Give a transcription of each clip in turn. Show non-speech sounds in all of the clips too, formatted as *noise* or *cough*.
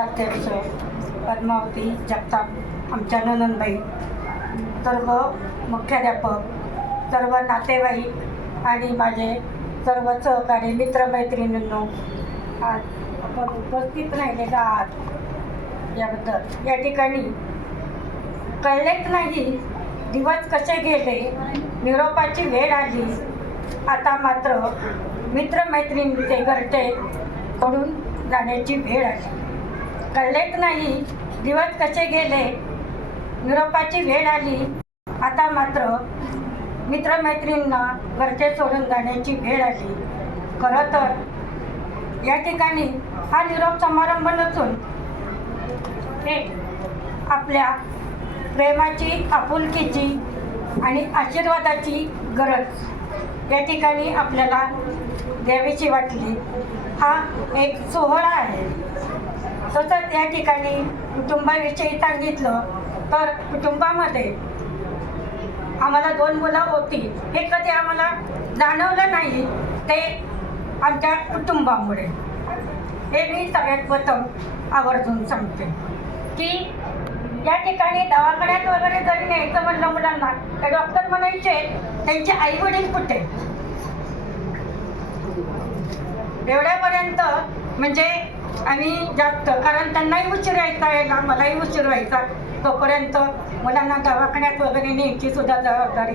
अध्यक्ष पद्मावती जगताप आमच्या ननंदबाई सर्व मुख्याध्यापक सर्व नातेवाईक आणि माझे सर्व सहकारी मित्रमैत्रिणींनो आज आपण उपस्थित राहिलेला आहात याबद्दल. या ठिकाणी कळलेच नाही दिवस कसे गेले निरोपाची वेळ आली. आता मात्र मित्रमैत्रिणीचे घरटे सोडून जाण्याची वेळ आली. कळलेच नाही. दिवस कसे गेले? निरोपाची वेळ आली. आता मात्र मित्रमैत्रिणींना घरचे सोडून जाण्याची वेळ आली. खरं तर या ठिकाणी हा निरोप समारंभ नसून हे आपल्या प्रेमाची आपुलकीची आणि आशीर्वादाची गरज या ठिकाणी आपल्याला द्यावीशी वाटली. हा एक सोहळा आहे. तसंच या ठिकाणी कुटुंबाविषयी सांगितलं. तर कुटुंबामध्ये आम्हाला दोन मुलं होती. हे कधी आम्हाला जाणवलं नाही ते आमच्या कुटुंबामुळे. हे मी सगळ्यात प्रथम आवर्जून सांगते. की या ठिकाणी दवाखान्यात वगैरे जरी न्यायचं म्हणलं मुलांना तर डॉक्टर म्हणायचे त्यांचे आई वडील कुठे? एवढ्यापर्यंत म्हणजे आम्ही जास्त. कारण त्यांनाही उशीर व्हायचा यायला मलाही उशीर व्हायचा. तोपर्यंत मुलांना दवाखान्यात वगैरे न्यायची सुद्धा जबाबदारी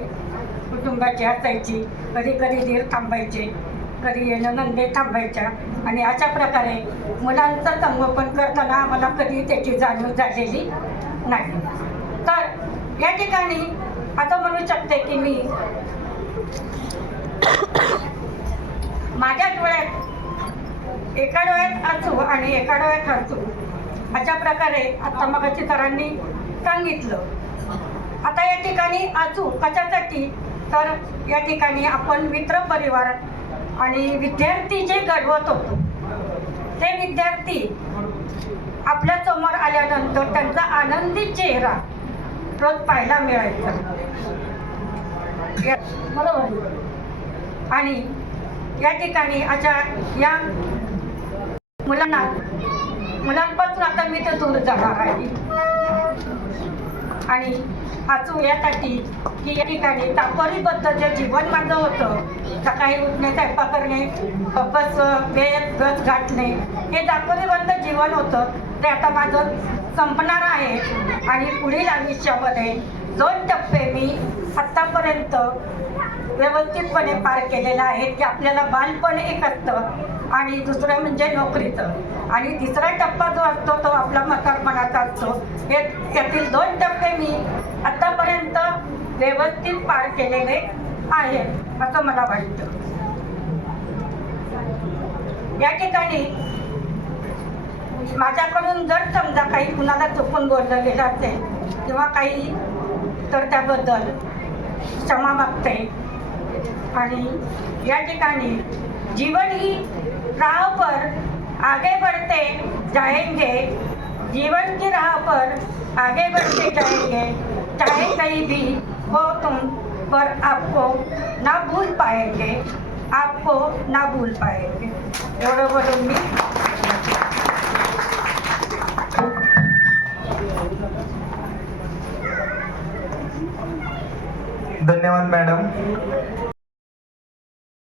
कुटुंबाची असायची. कधी कधी धीर थांबायचे कधी येणं नंदे थांबायच्या. आणि अशा प्रकारे मुलांचं संगोपन करताना आम्हाला कधी त्याची जाणीव झालेली नाही. तर या ठिकाणी आता म्हणू शकते की मी *coughs* माझ्या डोळ्यात एका डोळ्यात हसू आणि एका डोळ्यात हसू अशा प्रकारे आता मगाची सरांनी सांगितलं. आता या ठिकाणी हसू कशासाठी? तर या ठिकाणी आपण मित्रपरिवार आणि विद्यार्थी जे घडवत होतो ते विद्यार्थी आपल्यासमोर आल्यानंतर त्यांचा आनंदी चेहरा रोज पाहायला मिळायचा. बरोबर. आणि या ठिकाणी अशा या मुलांना मुलांपासून आता मी तर दूर जाणार आहे. आणि वाचू यासाठी की या ठिकाणी तापरीबद्ध जे जीवन माझं होतं सकाळी उठणे स्वयंपाक करणे बस वेळेत गज गाठणे हे तापरीबद्ध जीवन होतं. ते आता माझं संपणार आहे. आणि पुढील आयुष्यामध्ये दोन टप्पे मी आत्तापर्यंत व्यवस्थितपणे पार केलेला आहे की आपल्याला बालपण एक असतं. आणि दुसरं म्हणजे नोकरीचं. आणि तिसरा टप्पा जो असतो तो आपला म्हातारपणाचा असतो. हे यातील दोन टप्पे मी आत्तापर्यंत व्यवस्थित पार केलेले आहेत असं मला वाटतं. या ठिकाणी माझ्याकडून जर समजा काही कुणाला चुकून बोललं गेलं असेल किंवा काही तर त्याबद्दल क्षमा मागते. आणि या ठिकाणी जीवन ही राह पर आगे बढ़ते जाएँगे, जीवन की राह पर आगे बढ़ते जाएँगे, चाहे कहीं भी हो तुम पर आपको ना भूल पाएँगे, आपको ना भूल पाएँगे। एवढं बोलून मी धन्यवाद, मॅडम।